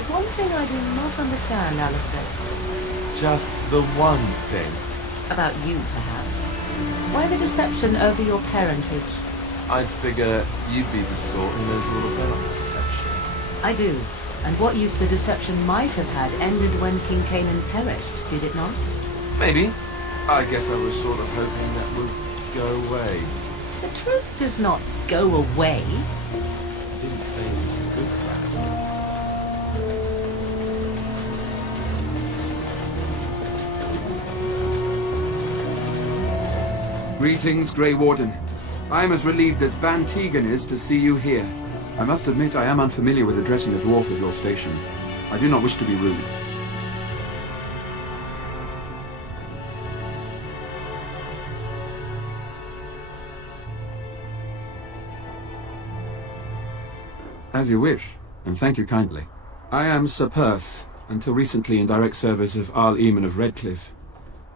There's one thing I do not understand, Alistair. Just the one thing. About you, perhaps. Why the deception over your parentage? I'd figure you'd be the sort who knows all about deception. I do. And what use the deception might have had ended when King Canaan perished, did it not? Maybe. I guess I was sort of hoping that would go away. The truth does not go away. I didn't say it was a good plan. Greetings, Grey Warden. I am as relieved as Ban Tegan is to see you here. I must admit I am unfamiliar with addressing a dwarf of your station. I do not wish to be rude. As you wish, and thank you kindly. I am Sir Perth, until recently in direct service of Arl Eamon of Redcliffe.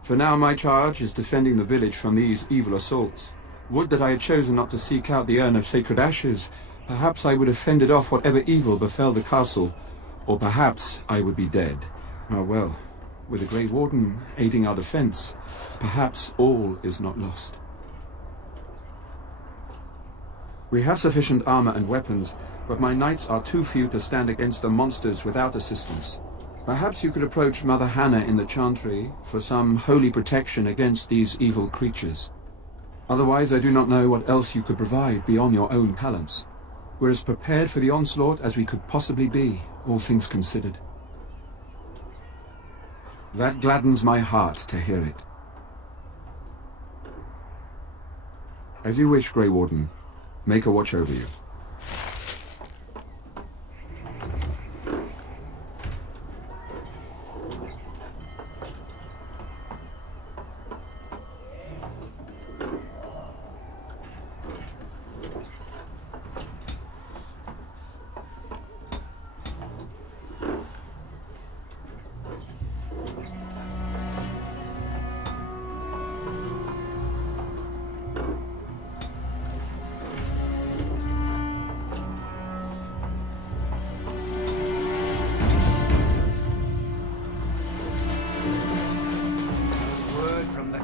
For now my charge is defending the village from these evil assaults. Would that I had chosen not to seek out the urn of sacred ashes. Perhaps I would have fended off whatever evil befell the castle, or perhaps I would be dead. Ah well, with the Grey Warden aiding our defense, perhaps all is not lost. We have sufficient armor and weapons, but my knights are too few to stand against the monsters without assistance. Perhaps you could approach Mother Hannah in the Chantry for some holy protection against these evil creatures. Otherwise, I do not know what else you could provide beyond your own talents. We're as prepared for the onslaught as we could possibly be, all things considered. That gladdens my heart to hear it. As you wish, Grey Warden. Make a watch over you.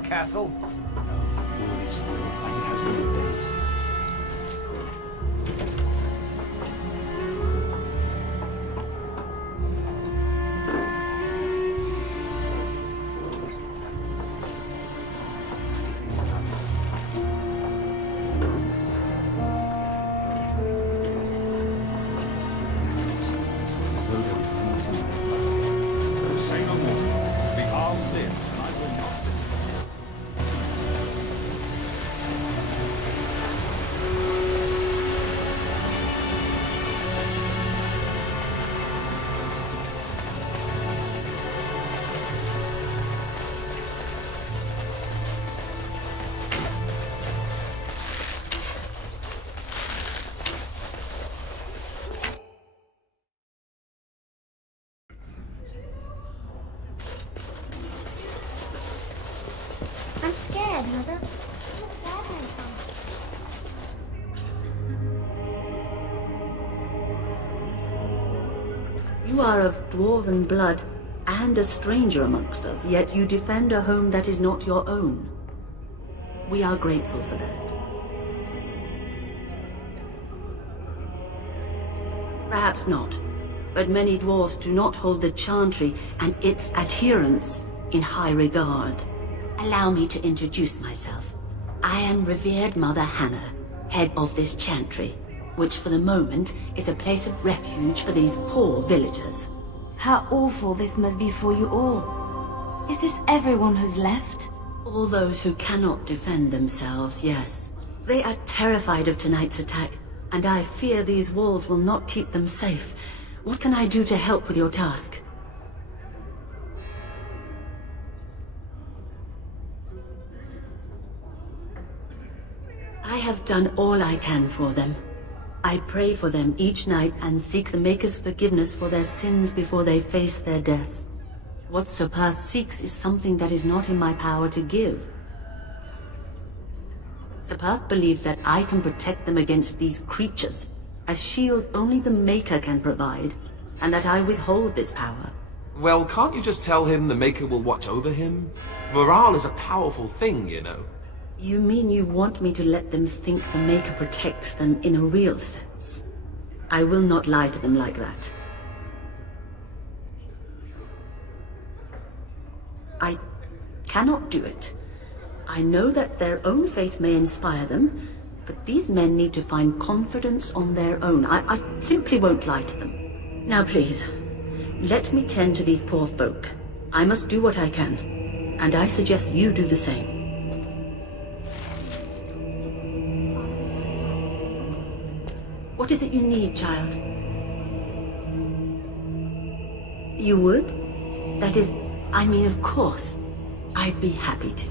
Castle? No, all is still as it has been for days. Say no more. The Arl lives, and I will not deny. I'm scared, Mother. Where did I come? You are of dwarven blood and a stranger amongst us, yet you defend a home that is not your own. We are grateful for that. Perhaps not, but many dwarves do not hold the Chantry and its adherents in high regard. Allow me to introduce myself. I am revered Mother Hannah, head of this Chantry, which for the moment is a place of refuge for these poor villagers. How awful this must be for you all. Is this everyone who's left? All those who cannot defend themselves, yes. They are terrified of tonight's attack, and I fear these walls will not keep them safe. What can I do to help with your task? I have done all I can for them. I pray for them each night and seek the Maker's forgiveness for their sins before they face their deaths. What Sir Perth seeks is something that is not in my power to give. Sir Perth believes that I can protect them against these creatures, a shield only the Maker can provide. and that I withhold this power. Well, can't you just tell him the Maker will watch over him? Morale is a powerful thing, you know. You mean you want me to let them think the Maker protects them in a real sense? I will not lie to them like that. I cannot do it. I know that their own faith may inspire them, but these men need to find confidence on their own. I simply won't lie to them. Now please, let me tend to these poor folk. I must do what I can, and I suggest you do the same. What is it you need, child? You would? That is, I mean, of course. I'd be happy to.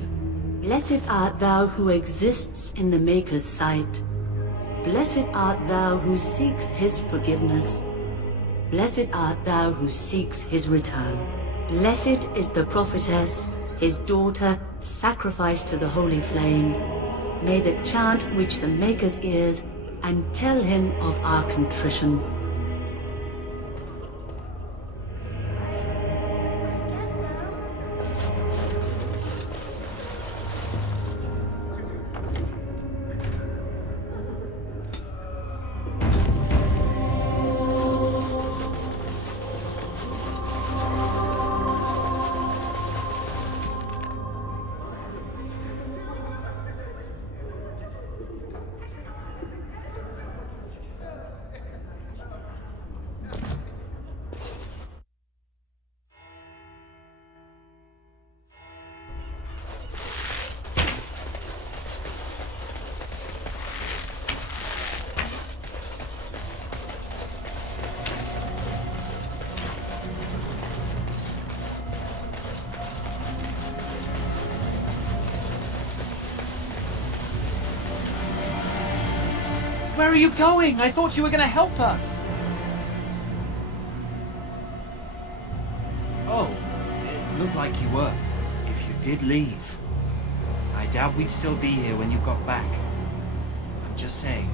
Blessed art thou who exists in the Maker's sight. Blessed art thou who seeks his forgiveness. Blessed art thou who seeks his return. Blessed is the prophetess, his daughter, sacrificed to the holy flame. May the chant reach the Maker's ears and tell him of our contrition. Where are you going? I thought you were going to help us. Oh, it looked like you were. If you did leave, I doubt we'd still be here when you got back. I'm just saying.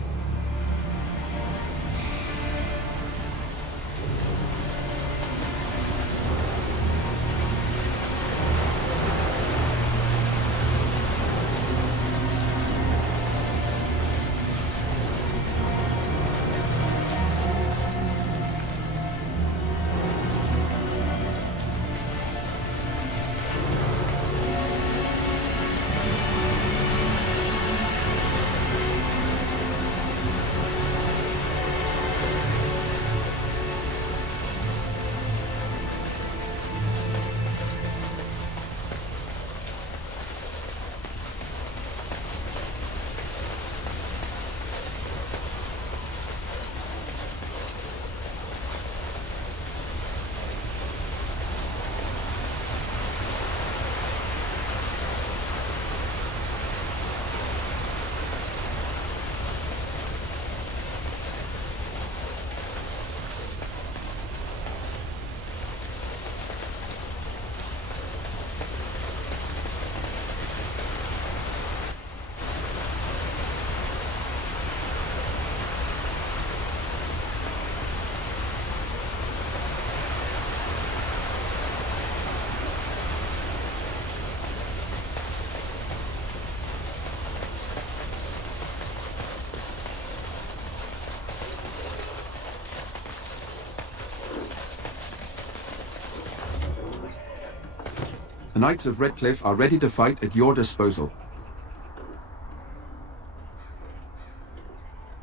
The Knights of Redcliffe are ready to fight at your disposal.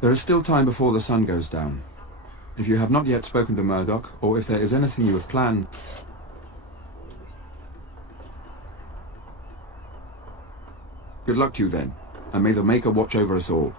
There is still time before the sun goes down. If you have not yet spoken to Murdoch, or if there is anything you have planned... Good luck to you then, and may the Maker watch over us all.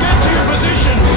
Get to your positions!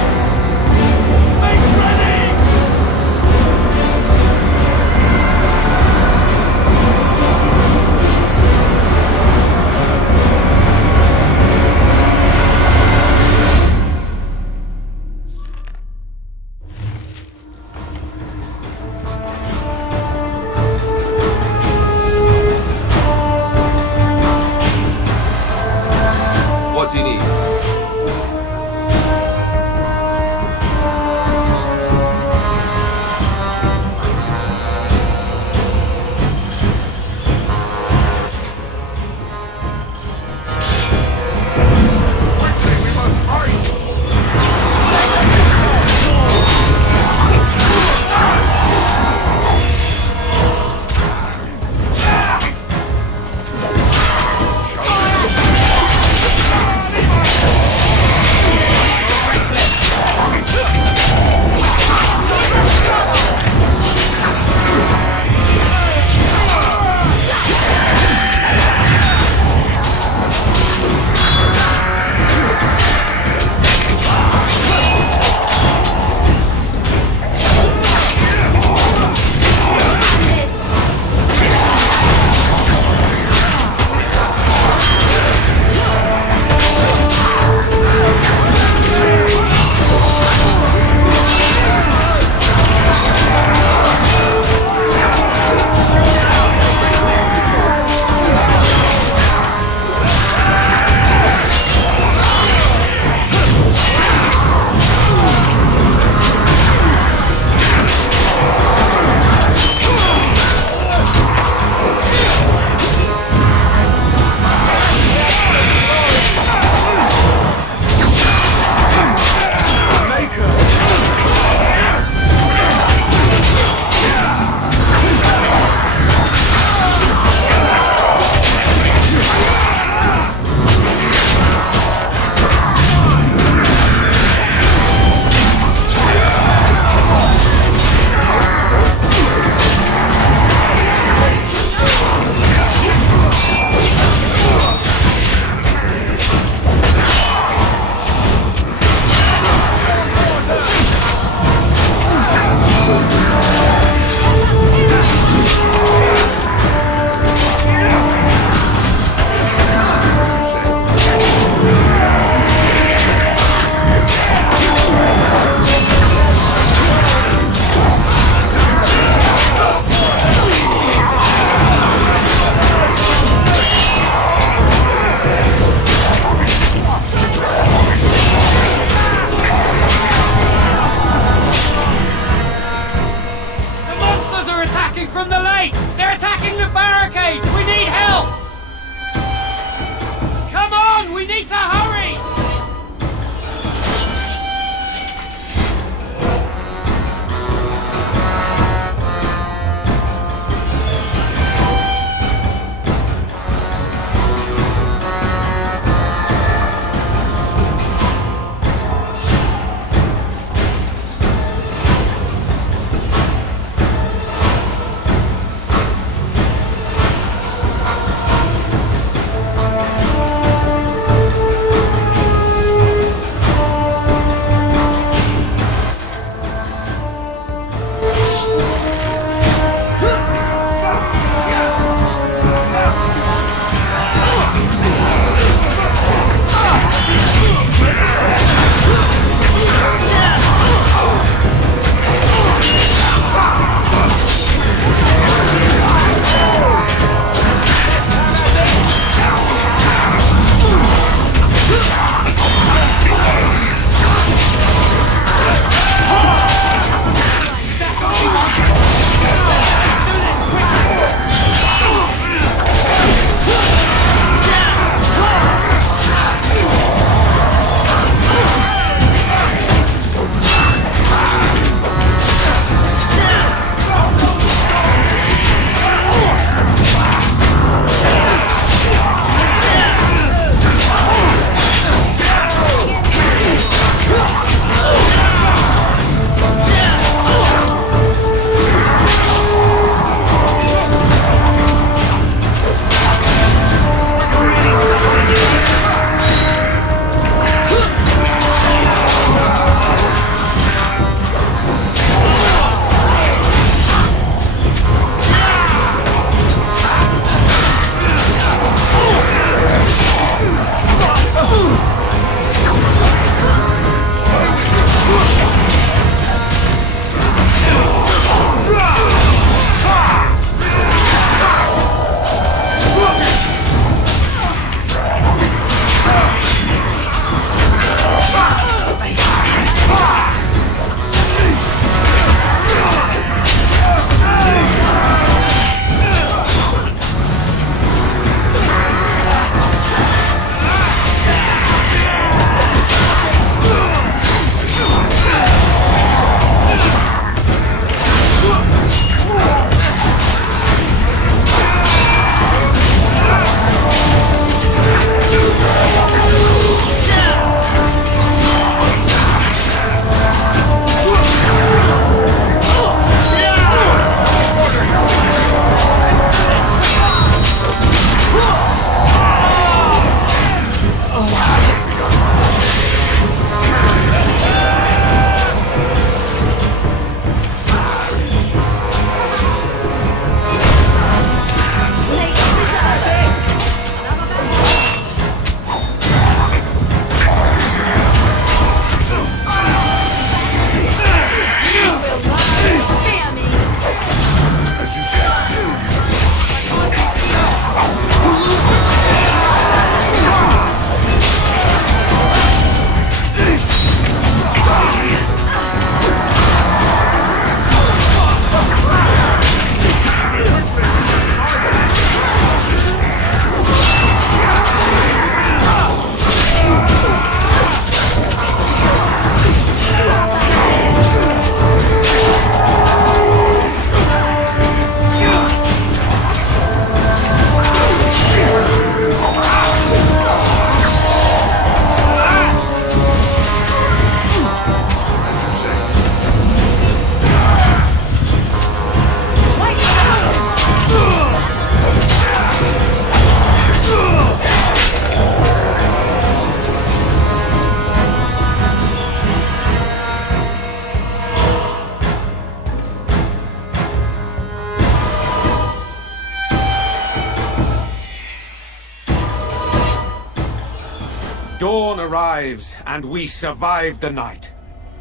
dawn arrives, and we survived the night.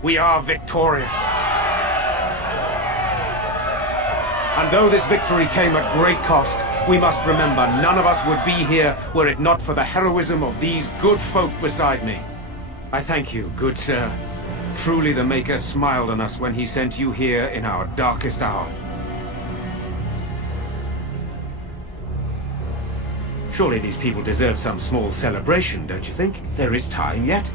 We are victorious. And though this victory came at great cost, we must remember none of us would be here were it not for the heroism of these good folk beside me. I thank you, good sir. Truly the Maker smiled on us when he sent you here in our darkest hour. Surely these people deserve some small celebration, don't you think? There is time yet.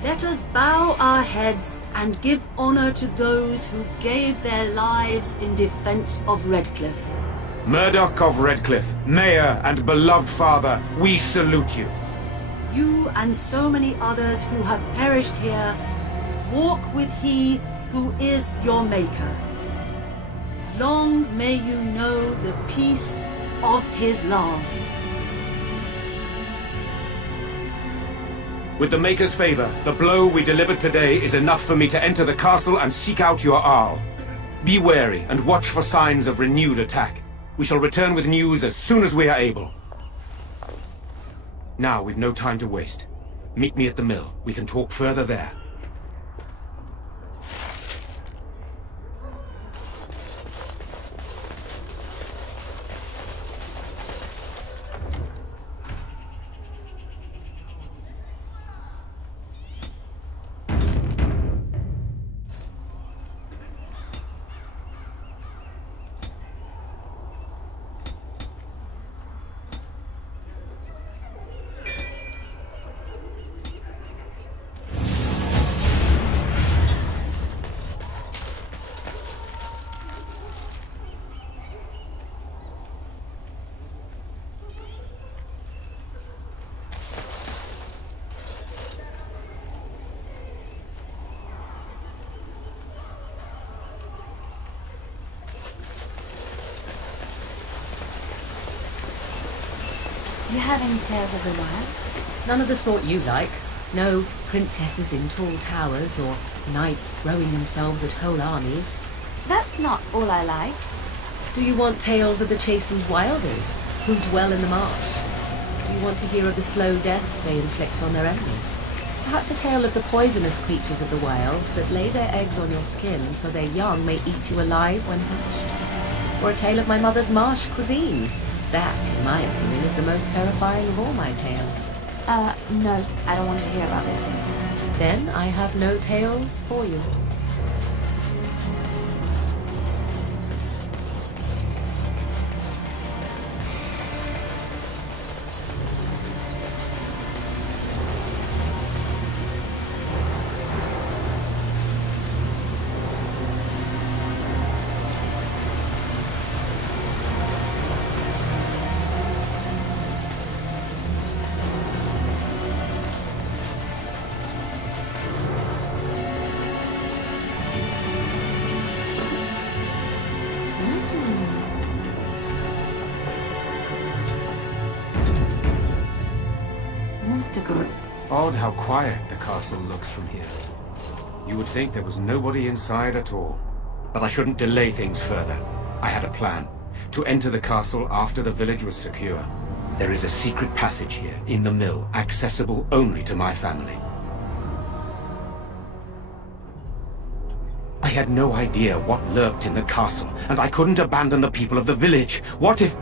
Let us bow our heads and give honor to those who gave their lives in defense of Redcliffe. Murdoch of Redcliffe, Mayor and beloved father, we salute you. You and so many others who have perished here, walk with he who is your Maker. Long may you know the peace of his love. With the Maker's favor, the blow we delivered today is enough for me to enter the castle and seek out your Arl. Be wary and watch for signs of renewed attack. We shall return with news as soon as we are able. Now we've no time to waste. Meet me at the mill. We can talk further there. Do you have any tales of the wilds? None of the sort you like. No princesses in tall towers or knights throwing themselves at whole armies. That's not all I like. Do you want tales of the chastened wilders who dwell in the marsh? Do you want to hear of the slow deaths they inflict on their enemies? Perhaps a tale of the poisonous creatures of the wilds that lay their eggs on your skin so their young may eat you alive when hatched? Or a tale of my mother's marsh cuisine? That, in my opinion, is the most terrifying of all my tales. No, I don't want to hear about those things. Then I have no tales for you. Odd how quiet the castle looks from here. You would think there was nobody inside at all. But I shouldn't delay things further. I had a plan. To enter the castle after the village was secure. There is a secret passage here, in the mill, accessible only to my family. I had no idea what lurked in the castle, and I couldn't abandon the people of the village. What if...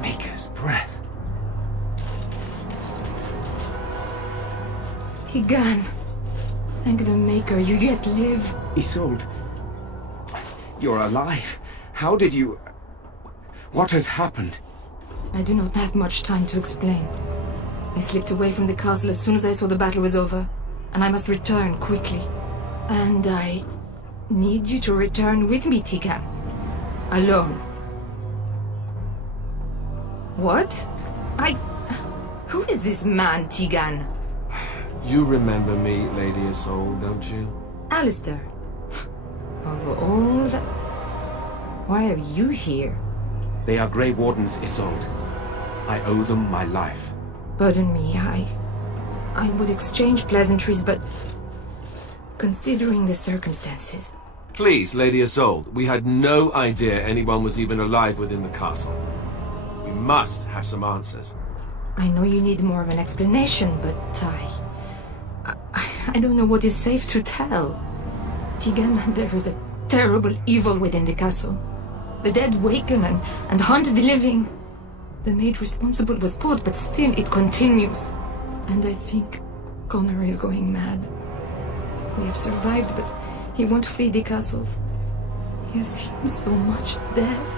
Maker's breath. Tigan, thank the Maker you yet live. Isolde, you're alive. How did you... What has happened? I do not have much time to explain. I slipped away from the castle as soon as I saw the battle was over, and I must return quickly. And I need you to return with me, Tigan. Alone. What? Who is this man, Tigan? You remember me, Lady Isolde, don't you? Alistair. Of all the... Why are you here? They are Grey Wardens, Isolde. I owe them my life. Pardon me, I would exchange pleasantries, but... Considering the circumstances... Please, Lady Isolde, we had no idea anyone was even alive within the castle. We must have some answers. I know you need more of an explanation, but I don't know what is safe to tell. Tegan, there is a terrible evil within the castle. The dead waken and haunt the living. The maid responsible was caught, but still it continues. And I think Connor is going mad. We have survived, but he won't flee the castle. He has seen so much death.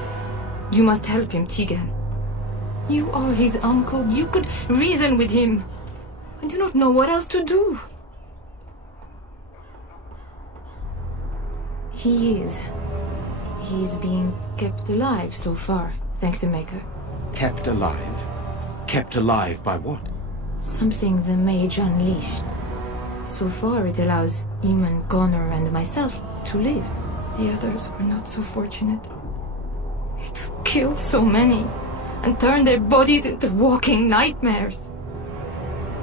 You must help him, Tegan. You are his uncle. You could reason with him. I do not know what else to do. He is. He's being kept alive so far, thank the Maker. Kept alive? Kept alive by what? Something the mage unleashed. So far it allows Eamon, Connor, and myself to live. The others were not so fortunate. It killed so many, and turned their bodies into walking nightmares.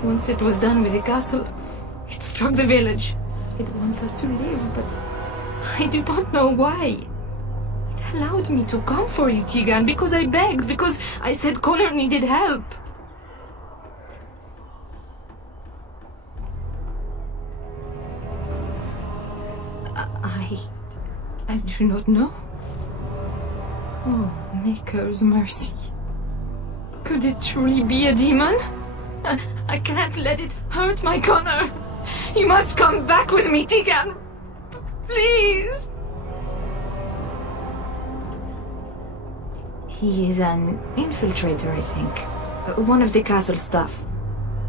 Once it was done with the castle, it struck the village. It wants us to live, but I do not know why. It allowed me to come for you, Tegan, because I begged, because I said Connor needed help. I do not know. Oh, Maker's mercy. Could it truly be a demon? I can't let it hurt my Connor. You must come back with me, Tegan. Please. He is an infiltrator, I think. One of the castle staff.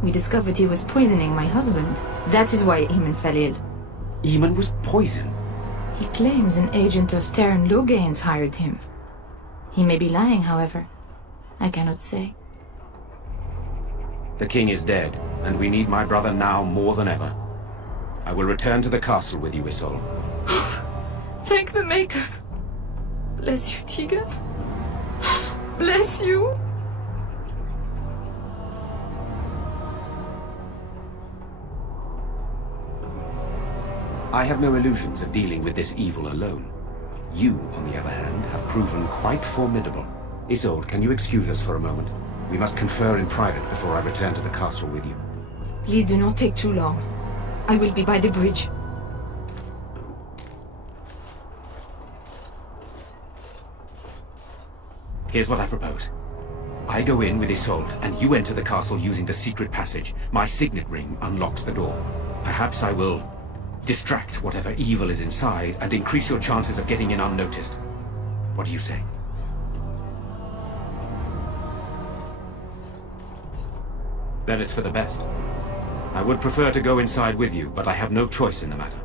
We discovered he was poisoning my husband. That is why Eamon fell ill. Eamon was poisoned? He claims an agent of Terran Logains hired him. He may be lying, however. I cannot say. The king is dead, and we need my brother now more than ever. I will return to the castle with you, Isolde. Thank the Maker. Bless you, Tegan. Bless you. I have no illusions of dealing with this evil alone. You, on the other hand, have proven quite formidable. Isolde, can you excuse us for a moment? We must confer in private before I return to the castle with you. Please do not take too long. I will be by the bridge. Here's what I propose. I go in with Isolde, and you enter the castle using the secret passage. My signet ring unlocks the door. Perhaps I will distract whatever evil is inside and increase your chances of getting in unnoticed. What do you say? Then it's for the best. I would prefer to go inside with you, but I have no choice in the matter.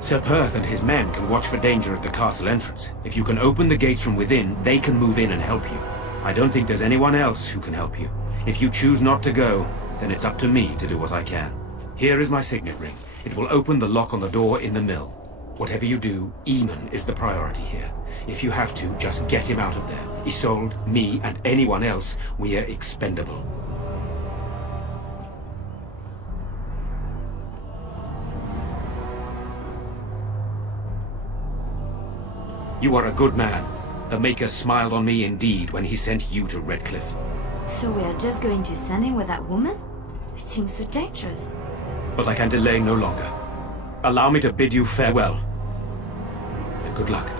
Sir Perth and his men can watch for danger at the castle entrance. If you can open the gates from within, they can move in and help you. I don't think there's anyone else who can help you. If you choose not to go, then it's up to me to do what I can. Here is my signet ring. It will open the lock on the door in the mill. Whatever you do, Eamon is the priority here. If you have to, just get him out of there. Isolde, me, and anyone else, we are expendable. You are a good man. The Maker smiled on me indeed when he sent you to Redcliffe. So we are just going to stand in with that woman? It seems so dangerous. But I can delay no longer. Allow me to bid you farewell. And good luck.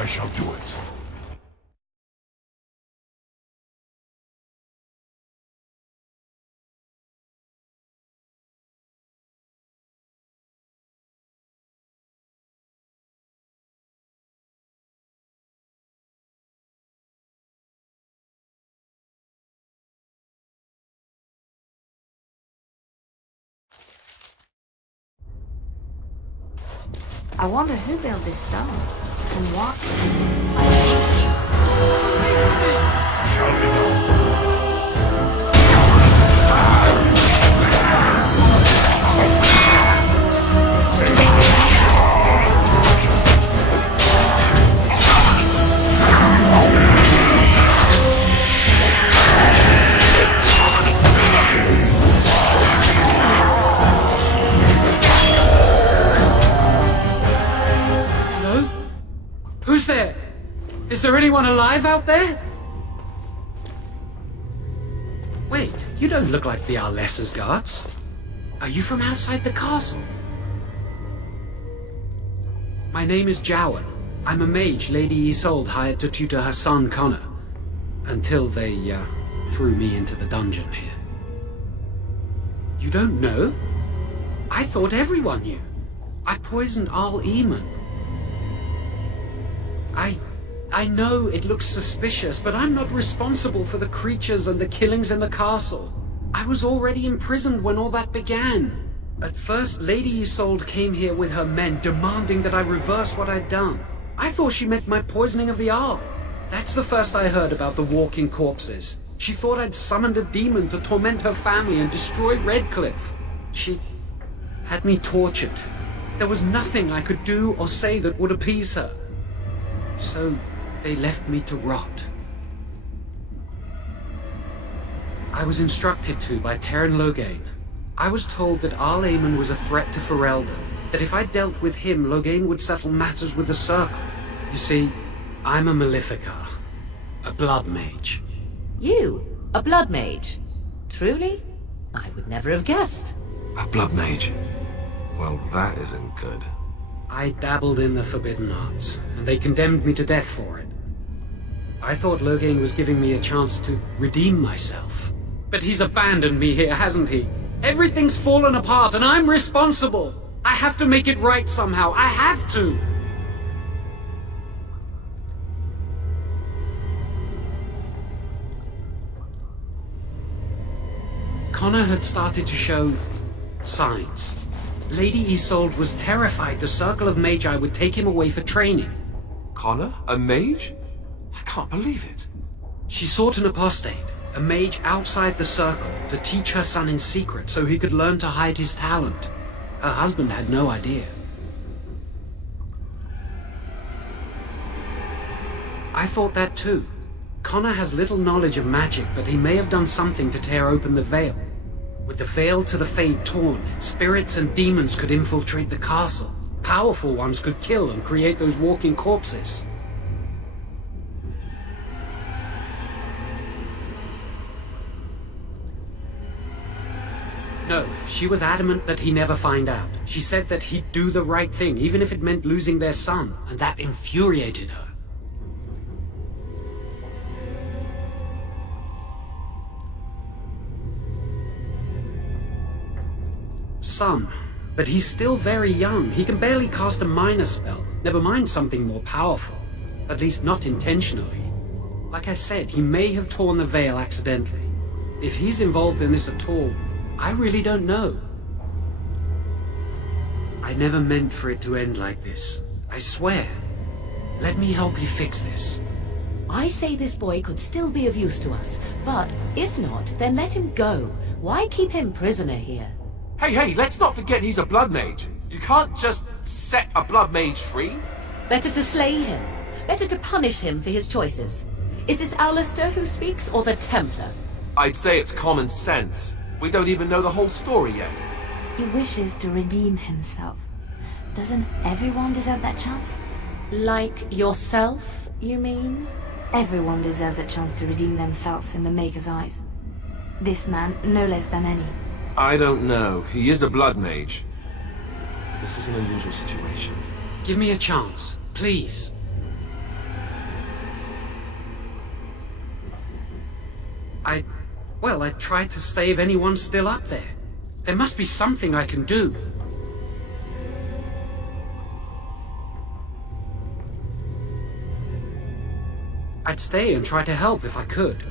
I shall do it. I wonder who built this stone and what. Shall be done. there anyone alive out there? Wait, you don't look like the Arlessa's guards. Are you from outside the castle? My name is Jowan. I'm a mage Lady Isolde hired to tutor her son Connor. Until they, threw me into the dungeon here. You don't know? I thought everyone knew. I poisoned Arl Eamon. I know it looks suspicious, but I'm not responsible for the creatures and the killings in the castle. I was already imprisoned when all that began. At first, Lady Isolde came here with her men, demanding that I reverse what I'd done. I thought she meant my poisoning of the Arl. That's the first I heard about the walking corpses. She thought I'd summoned a demon to torment her family and destroy Redcliffe. She had me tortured. There was nothing I could do or say that would appease her. So they left me to rot. I was instructed to by Teyrn Loghain. I was told that Arl Eamon was a threat to Ferelden, that if I dealt with him, Loghain would settle matters with the Circle. You see, I'm a Maleficar, a blood mage. You? A blood mage? Truly? I would never have guessed. A blood mage? Well, that isn't good. I dabbled in the forbidden arts, and they condemned me to death for it. I thought Loghain was giving me a chance to redeem myself. But he's abandoned me here, hasn't he? Everything's fallen apart, and I'm responsible! I have to make it right somehow. I have to! Connor had started to show signs. Lady Isolde was terrified the Circle of Magi would take him away for training. Connor? A mage? I can't believe it. She sought an apostate, a mage outside the Circle, to teach her son in secret so he could learn to hide his talent. Her husband had no idea. I thought that too. Connor has little knowledge of magic, but he may have done something to tear open the veil. With the veil to the Fade torn, spirits and demons could infiltrate the castle. Powerful ones could kill and create those walking corpses. No, she was adamant that he never find out. She said that he'd do the right thing, even if it meant losing their son, and that infuriated her. Son, but he's still very young. He can barely cast a minor spell, never mind something more powerful. At least not intentionally. Like I said, he may have torn the veil accidentally. If he's involved in this at all, I really don't know. I never meant for it to end like this. I swear. Let me help you fix this. I say this boy could still be of use to us, but if not, then let him go. Why keep him prisoner here? Hey, let's not forget he's a blood mage. You can't just set a blood mage free. Better to slay him. Better to punish him for his choices. Is this Alistair who speaks, or the Templar? I'd say it's common sense. We don't even know the whole story yet. He wishes to redeem himself. Doesn't everyone deserve that chance? Like yourself, you mean? Everyone deserves a chance to redeem themselves in the Maker's eyes. This man, no less than any. I don't know. He is a blood mage. This is an unusual situation. Give me a chance, please. I tried to save anyone still up there. There must be something I can do. I'd stay and try to help if I could.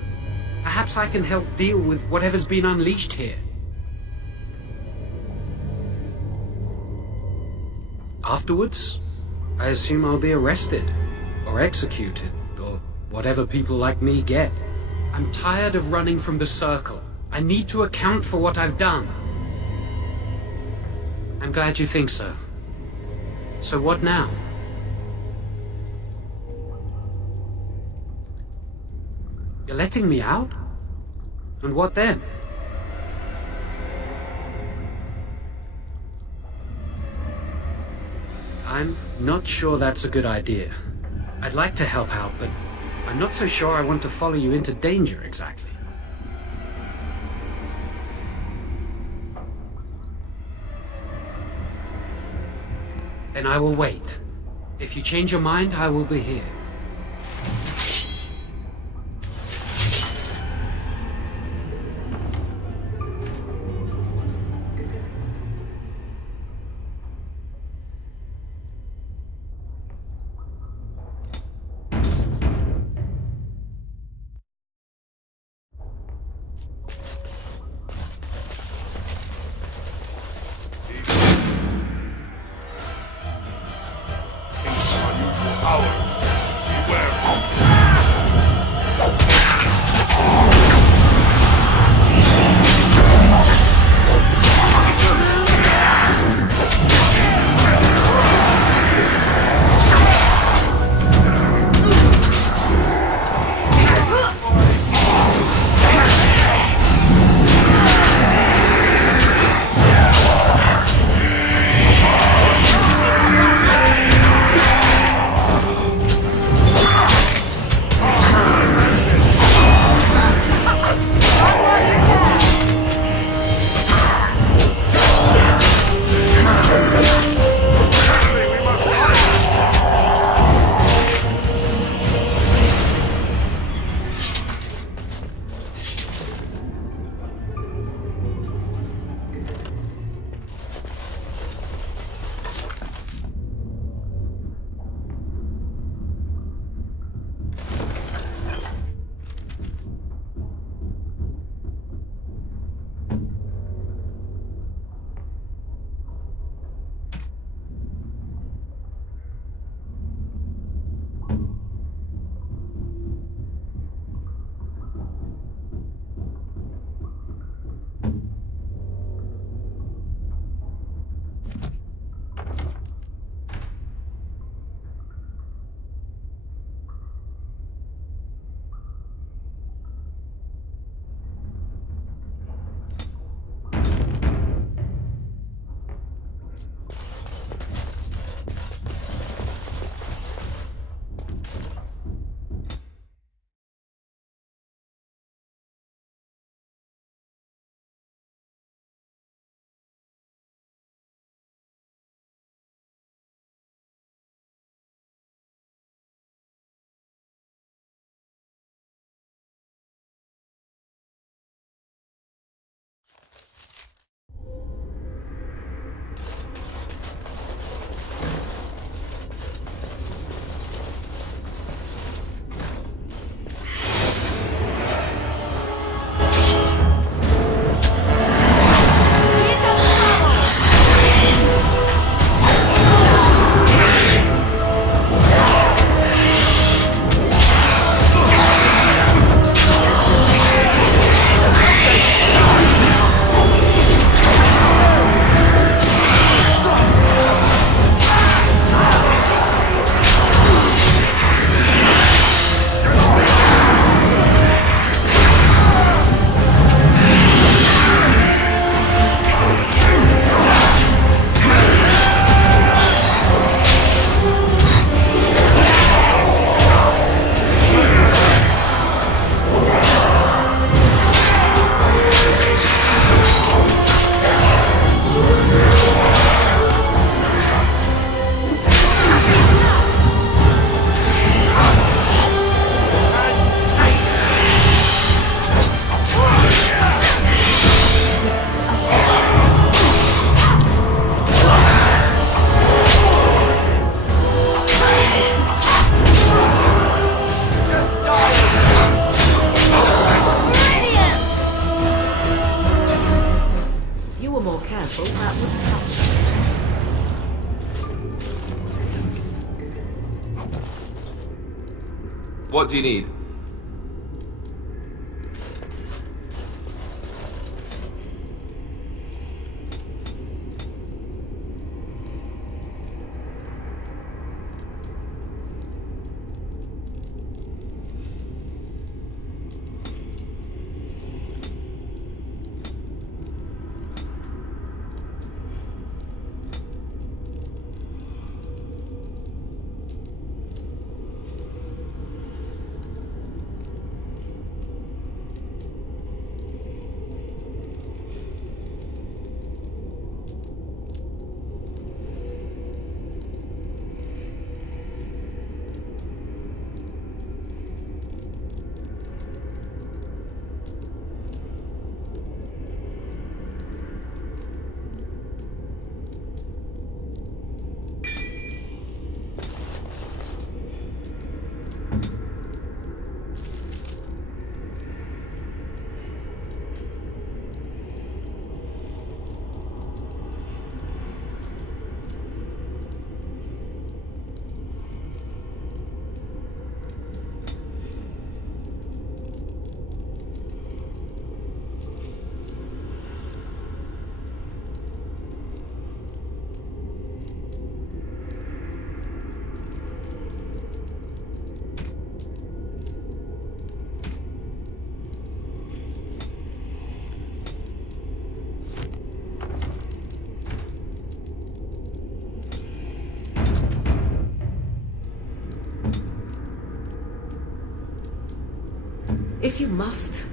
Perhaps I can help deal with whatever's been unleashed here. Afterwards, I assume I'll be arrested, or executed, or whatever people like me get. I'm tired of running from the Circle. I need to account for what I've done. I'm glad you think so. So what now? You're letting me out? And what then? I'm not sure that's a good idea. I'd like to help out, but I'm not so sure I want to follow you into danger exactly. Then I will wait. If you change your mind, I will be here. What do you need? If you must,